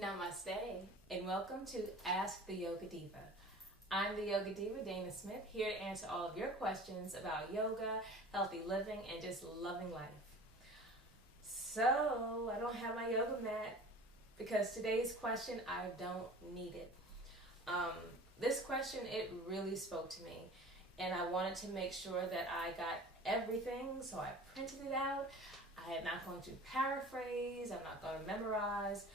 Namaste, and welcome to Ask the Yoga Diva. I'm the Yoga Diva, Dana Smith, here to answer all of your questions about yoga, healthy living, and just loving life. So, I don't have my yoga mat because today's question, I don't need it. Um, this question, it really spoke to me, and I wanted to make sure that I got everything, so I printed it out. I am not going to paraphrase, I'm not going to memorize.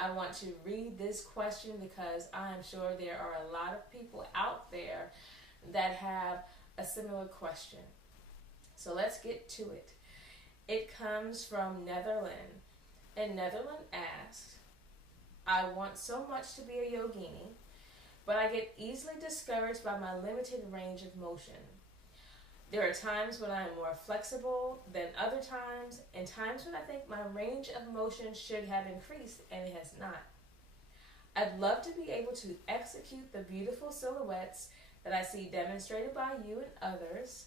I want to read this question because I'm sure there are a lot of people out there that have a similar question. So let's get to it. It comes from Netherlands, and Netherlands asks, I want so much to be a yogini, but I get easily discouraged by my limited range of motion. There are times when I am more flexible than other times, and times when I think my range of motion should have increased, and it has not. I'd love to be able to execute the beautiful silhouettes that I see demonstrated by you and others,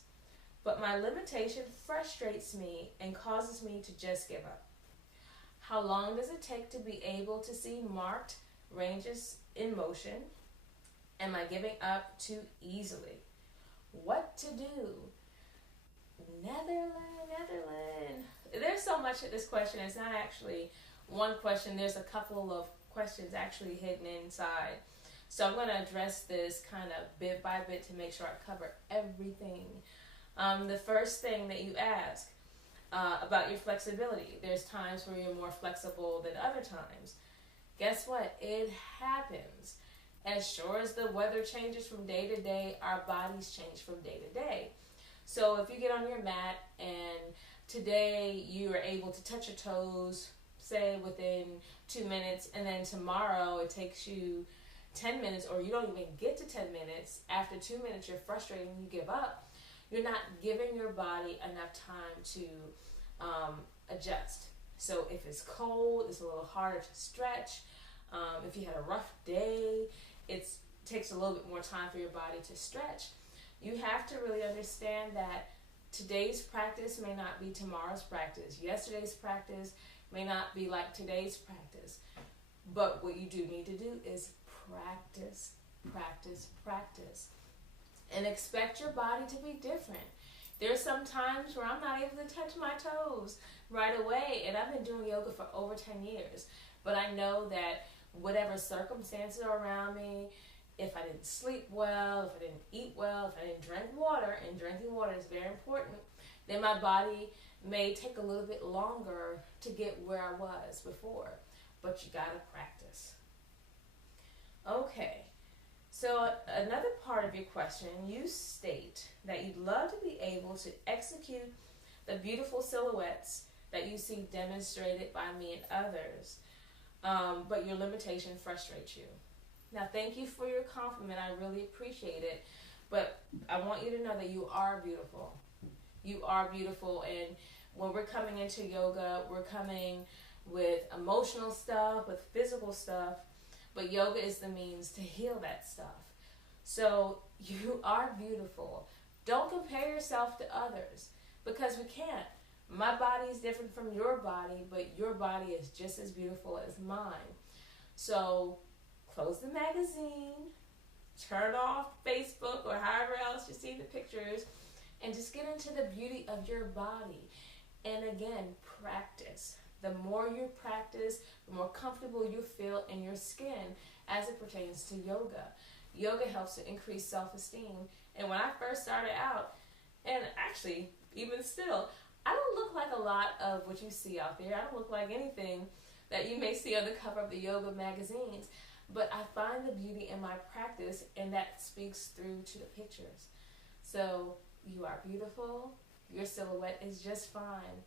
but my limitation frustrates me and causes me to just give up. How long does it take to be able to see marked ranges in motion? Am I giving up too easily? What to do? Netherlands. There's so much to this question. It's not actually one question. There's a couple of questions actually hidden inside. So I'm going to address this kind of bit by bit to make sure I cover everything. The first thing that you ask about your flexibility. There's times where you're more flexible than other times. Guess what? It happens. As sure as the weather changes from day to day, our bodies change from day to day. So if you get on your mat and today you are able to touch your toes, say within 2 minutes, and then tomorrow it takes you 10 minutes, or you don't even get to 10 minutes, after 2 minutes you're frustrated and you give up, you're not giving your body enough time to adjust. So if it's cold, it's a little harder to stretch. If you had a rough day, it takes a little bit more time for your body to stretch. You have to really understand that today's practice may not be tomorrow's practice. Yesterday's practice may not be like today's practice. But what you do need to do is practice, practice, practice. And expect your body to be different. There's some times where I'm not able to touch my toes right away, and I've been doing yoga for over 10 years. But I know that whatever circumstances are around me, if I didn't sleep well, if I didn't eat well, if I didn't drink water, and drinking water is very important, then my body may take a little bit longer to get where I was before. But you gotta practice. Okay, so another part of your question, you state that you'd love to be able to execute the beautiful silhouettes that you see demonstrated by me and others. But your limitation frustrates you. Now, thank you for your compliment. I really appreciate it. But I want you to know that you are beautiful. You are beautiful. And when we're coming into yoga, we're coming with emotional stuff, with physical stuff. But yoga is the means to heal that stuff. So you are beautiful. Don't compare yourself to others, because we can't. My body is different from your body, but your body is just as beautiful as mine. So close the magazine, turn off Facebook or however else you see the pictures, and just get into the beauty of your body. And again, practice. The more you practice, the more comfortable you feel in your skin as it pertains to yoga. Yoga helps to increase self-esteem. And when I first started out, and actually even still, I don't look like a lot of what you see out there. I don't look like anything that you may see on the cover of the yoga magazines. But I find the beauty in my practice, and that speaks through to the pictures. So you are beautiful. Your silhouette is just fine.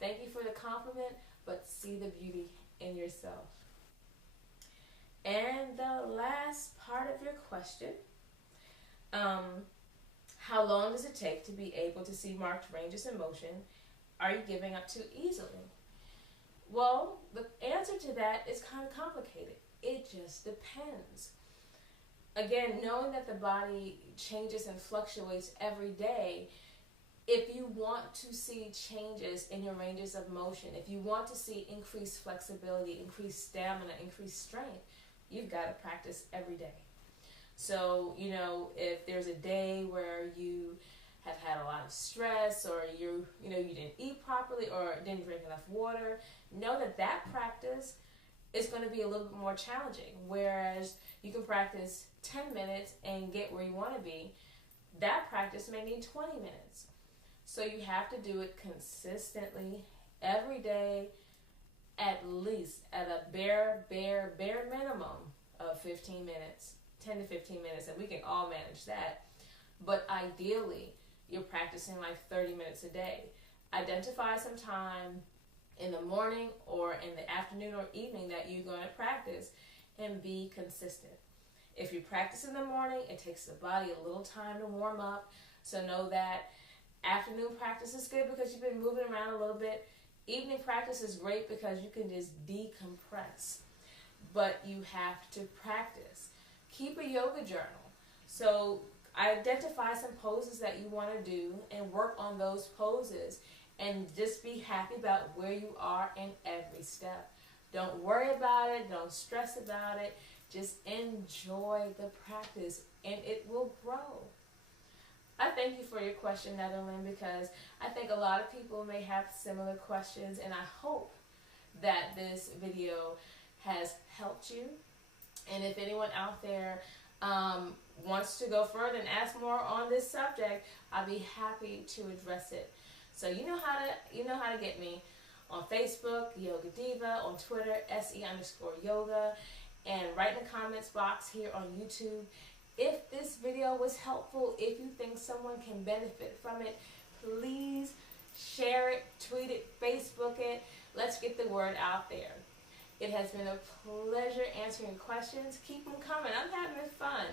Thank you for the compliment, but see the beauty in yourself. And the last part of your question, how long does it take to be able to see marked ranges in motion? Are you giving up too easily? Well, the answer to that is kind of complicated. It just depends. Again, knowing that the body changes and fluctuates every day, If you want to see changes in your ranges of motion, if you want to see increased flexibility, increased stamina, increased strength, you've got to practice every day. So, if there's a day where you have had a lot of stress, or you didn't eat properly or didn't drink enough water, know that practice is going to be a little bit more challenging. Whereas you can practice 10 minutes and get where you want to be, that practice may need 20 minutes. So you have to do it consistently every day, at least at a bare minimum of 15 minutes, 10 to 15 minutes, and we can all manage that. But ideally, you're practicing like 30 minutes a day. Identify some time in the morning or in the afternoon or evening that you're going to practice, and be consistent. If you practice in the morning, it takes the body a little time to warm up. So know that afternoon practice is good because you've been moving around a little bit. Evening practice is great because you can just decompress. But you have to practice. Keep a yoga journal. So identify some poses that you want to do and work on those poses, and just be happy about where you are in every step. Don't worry about it. Don't stress about it. Just enjoy the practice, and it will grow. I thank you for your question, Netherlands, because I think a lot of people may have similar questions, and I hope that this video has helped you. And if anyone out there wants to go further and ask more on this subject, I'll be happy to address it. So you know how to get me on Facebook, Yoga Diva, on Twitter, SE_yoga, and write in the comments box here on YouTube. If this video was helpful, if you think someone can benefit from it, please share it, tweet it, Facebook it. Let's get the word out there. It has been a pleasure answering questions. Keep them coming. I'm having fun.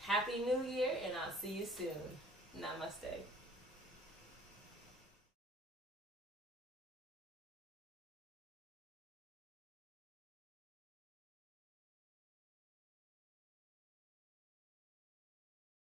Happy New Year, and I'll see you soon. Namaste.